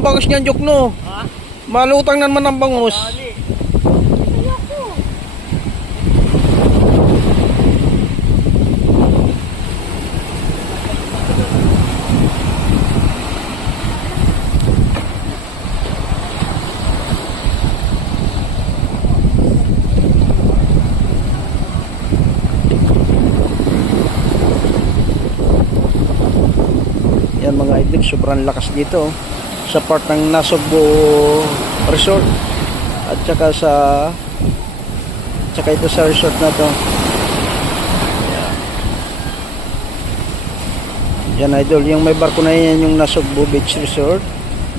ang bangus niyan, Jok, no? Ha? Malutang naman ang bangus. Dali. Yan mga idol, sobrang lakas dito sa part ng Nasugbu Resort at saka ito sa resort na to. Yan idol, yung may barko na yan yung Nasugbu Beach Resort.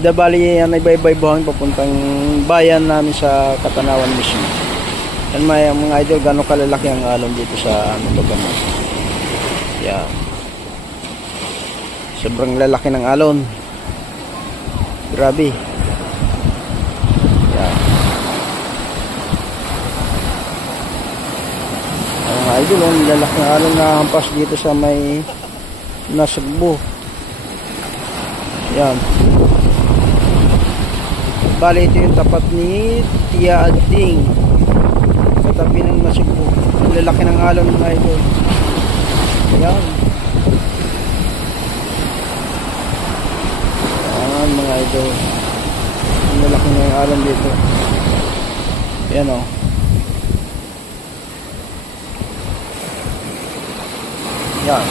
Bali yan ay baybay buhangin papuntang bayan namin sa Katanawan mismo. Yan mga idol, gano'ng kalalaki ang alon dito sa lugar na. Yan. Sobrang lalaki ng alon. Grabe. Yan. Mga idol, ang lalaki ng alon na hampas dito sa may Nasugbu. Yan. Bali, ito yung tapat ni Tia Ading. Katabi ng Nasugbu. Ang lalaki ng alon mga idol. Yan. Mga idol, ang lalaki na yung alon dito. Yan o. Yan.